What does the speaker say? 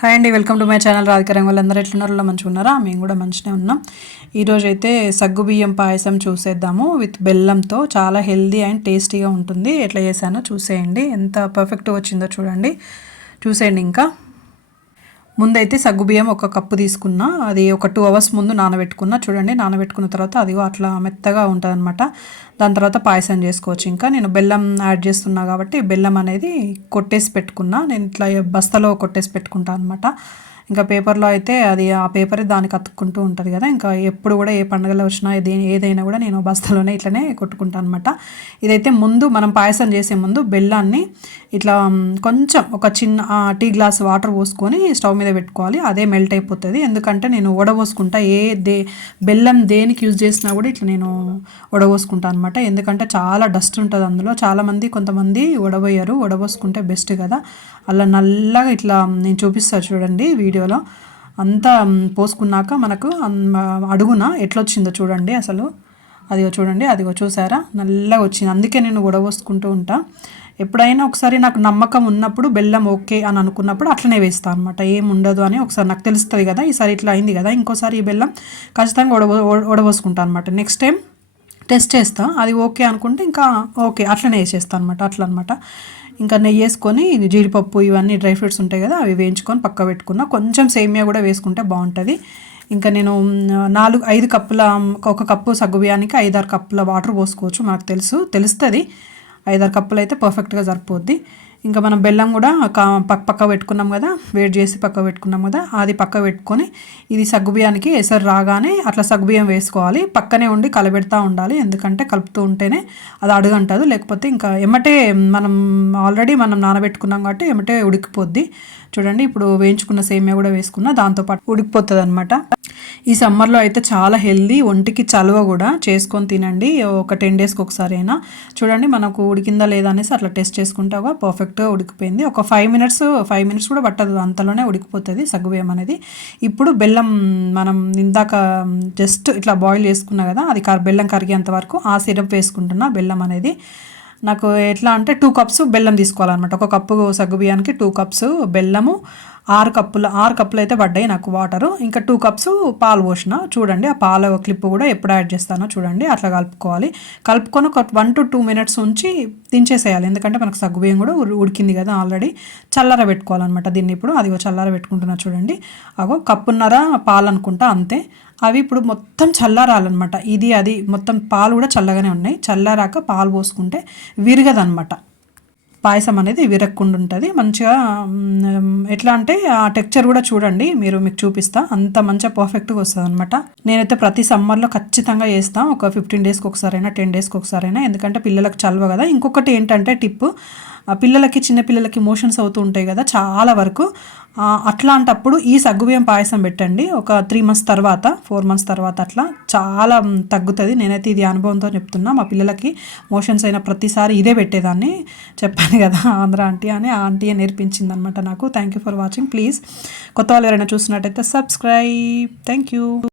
Hi అండి welcome to my channel Radhika Rangulu. అందరూ ఎట్లున్నారో? మంచిగా ఉన్నారా? మేము కూడా మంచిగా ఉన్నాం. ఈరోజు అయితే సగ్గు బియ్యం పాయసం చూసేద్దాము విత్ బెల్లంతో. చాలా హెల్దీ అండ్ టేస్టీగా ఉంటుంది. ఎట్లా చేశానో చూసేయండి. ఎంత పర్ఫెక్ట్గా వచ్చిందో చూడండి. చూసేయండి ఇంకా. ముందైతే సగ్గుబియ్యం ఒక కప్పు తీసుకున్న అది ఒక టూ అవర్స్ ముందు నానబెట్టుకున్న. చూడండి నానబెట్టుకున్న తర్వాత అది అట్లా మెత్తగా ఉంటుంది అనమాట దాని తర్వాత పాయసం చేసుకోవచ్చు ఇంకా. నేను బెల్లం యాడ్ చేస్తున్నా కాబట్టి బెల్లం అనేది కొట్టేసి పెట్టుకున్నా. నేను ఇట్లా బస్తాలో కొట్టేసి పెట్టుకుంటాను అనమాట ఇంకా పేపర్లో అయితే అది ఆ పేపర్ దానికి అతుక్కుంటూ ఉంటుంది కదా. ఇంకా ఎప్పుడు కూడా ఏ పండుగలు వచ్చినా ఏదైనా కూడా నేను బస్తాలోనే ఇట్లనే కొట్టుకుంటాను అనమాట ఇదైతే ముందు మనం పాయసం చేసే ముందు బెల్లాన్ని ఇట్లా కొంచెం ఒక చిన్న టీ గ్లాస్ వాటర్ పోసుకొని స్టవ్ మీద పెట్టుకోవాలి. అదే మెల్ట్ అయిపోతుంది. ఎందుకంటే నేను వడబోసుకుంటా. ఏ దే బెల్లం దేనికి యూజ్ చేసినా కూడా ఇట్లా నేను వడబోసుకుంటాను అనమాట ఎందుకంటే చాలా డస్ట్ ఉంటుంది అందులో. చాలామంది కొంతమంది వడబోయారు. వడబోసుకుంటే బెస్ట్ కదా. అలా నల్లగా ఇట్లా నేను చూపిస్తాను చూడండి వీడియోలో. అంతా పోసుకున్నాక మనకు అడుగున ఎట్లొచ్చిందో చూడండి అసలు. అదిగో చూడండి అదిగో చూసారా? నల్లగా వచ్చింది. అందుకే నేను ఉడవోసుకుంటూ ఉంటా. ఎప్పుడైనా ఒకసారి నాకు నమ్మకం ఉన్నప్పుడు బెల్లం ఓకే అని అనుకున్నప్పుడు అట్లనే వేస్తాను అనమాట ఏం ఉండదు అని ఒకసారి నాకు తెలుస్తుంది కదా ఈసారి ఇట్లా అయింది కదా ఇంకోసారి ఈ బెల్లం ఖచ్చితంగా ఉడవ ఉడవోసుకుంటాను అనమాట నెక్స్ట్ టైం టెస్ట్ చేస్తాను అది ఓకే అనుకుంటే ఇంకా ఓకే అట్లనే వేసేస్తాను అనమాట అట్లా అనమాట ఇంకా నెయ్యి వేసుకొని జీడిపప్పు ఇవన్నీ డ్రై ఫ్రూట్స్ ఉంటాయి కదా అవి వేయించుకొని పక్క పెట్టుకున్న. కొంచెం సేమియా కూడా వేసుకుంటే బాగుంటుంది. ఇంకా నేను నాలుగు ఐదు కప్పుల ఒక కప్పు సగ్గుబియ్యానికి ఐదారు కప్పుల వాటర్ పోసుకోవచ్చు మనకు తెలుసు తెలుస్తుంది. ఐదారు కప్పులు అయితే పర్ఫెక్ట్గా సరిపోద్ది. ఇంకా మనం బెల్లం కూడా పక్క పక్క పెట్టుకున్నాం కదా వేడి చేసి పక్క పెట్టుకున్నాం కదా అది పక్క పెట్టుకొని ఇది సగ్గుబియ్యానికి ఎసరు రాగానే అట్లా సగ్గుబియ్యం వేసుకోవాలి. పక్కనే ఉండి కలబెడతా ఉండాలి ఎందుకంటే కలుపుతూ ఉంటేనే అది అడుగంటదు. లేకపోతే ఇంకా ఎమ్మటే మనం ఆల్రెడీ మనం నానబెట్టుకున్నాం కాబట్టి ఎమ్మటే ఉడికిపోద్ది. చూడండి ఇప్పుడు వేయించుకున్న సేమియా కూడా వేసుకున్న దాంతోపాటు ఉడికిపోతుంది అనమాట ఈ సమ్మర్లో అయితే చాలా హెల్దీ ఒంటికి చలువ కూడా చేసుకొని తినండి. ఒక టెన్ డేస్కి ఒకసారి అయినా. చూడండి మనకు ఉడికిందా లేదా అనేసి అట్లా టెస్ట్ చేసుకుంటే పర్ఫెక్ట్గా ఉడికిపోయింది. ఒక ఫైవ్ మినిట్స్ ఫైవ్ మినిట్స్ కూడా పట్టదు. అంతలోనే ఉడికిపోతుంది సగ్గుబియ్యం అనేది. ఇప్పుడు బెల్లం మనం ఇందాక జస్ట్ ఇట్లా బాయిల్ చేసుకున్నా కదా అది బెల్లం కరిగేంత వరకు ఆ సిరప్ వేసుకుంటున్నా బెల్లం అనేది. నాకు ఎట్లా అంటే టూ కప్స్ బెల్లం తీసుకోవాలన్నమాట. ఒక కప్పు సగ్గుబియ్యానికి టూ కప్స్ బెల్లము ఆరు కప్పులు ఆరు కప్పులు అయితే పడ్డాయి నాకు వాటరు. ఇంకా టూ కప్స్ పాలు పోసిన. చూడండి ఆ పాల క్లిప్ కూడా ఎప్పుడు యాడ్ చేస్తానో చూడండి అట్లా కలుపుకోవాలి. కలుపుకొని ఒక వన్ టు టూ మినిట్స్ ఉంచి దించేసేయాలి. ఎందుకంటే మనకు సగ్గుబియ్యం కూడా ఉడికింది కదా ఆల్రెడీ చల్లర పెట్టుకోవాలన్నమాట దీన్ని ఇప్పుడు. అది చల్లర పెట్టుకుంటున్నా చూడండి. అగో కప్పున్నర పాలు అనుకుంటా అంతే. అవి ఇప్పుడు మొత్తం చల్లారాలన్నమాట. ఇది అది మొత్తం పాలు కూడా చల్లగానే ఉన్నాయి. చల్లారాక పాలు పోసుకుంటే విరగదనమాట పాయసం అనేది విరక్కుండా ఉంటుంది మంచిగా ఎట్లా అంటే ఆ టెక్చర్ కూడా చూడండి మీరు మీకు చూపిస్తా. అంత మంచిగా పర్ఫెక్ట్గా వస్తుంది అనమాట నేనైతే ప్రతి సమ్మర్లో ఖచ్చితంగా చేస్తాను ఒక ఫిఫ్టీన్ డేస్కి ఒకసారైనా టెన్ డేస్కి ఒకసారైనా. ఎందుకంటే పిల్లలకు చల్వ కదా. ఇంకొకటి ఏంటంటే టిప్ పిల్లలకి చిన్నపిల్లలకి మోషన్స్ అవుతూ ఉంటాయి కదా చాలా వరకు. అట్లాంటప్పుడు ఈ సగ్గుబియ్యం పాయసం పెట్టండి. ఒక త్రీ మంత్స్ తర్వాత ఫోర్ మంత్స్ తర్వాత అట్లా చాలా తగ్గుతుంది. నేనైతే ఇది అనుభవంతో చెప్తున్నా. మా పిల్లలకి మోషన్స్ అయిన ప్రతిసారి ఇదే పెట్టేదాన్ని. చెప్పాను కదా ఆంధ్ర ఆంటీ అని ఆ ఆంటీ నేర్పించింది అనమాట నాకు. Thank you for watching please కొత్త వాళ్ళు ఎవరైనా చూసినట్టయితే సబ్స్క్రైబ్ థ్యాంక్ యూ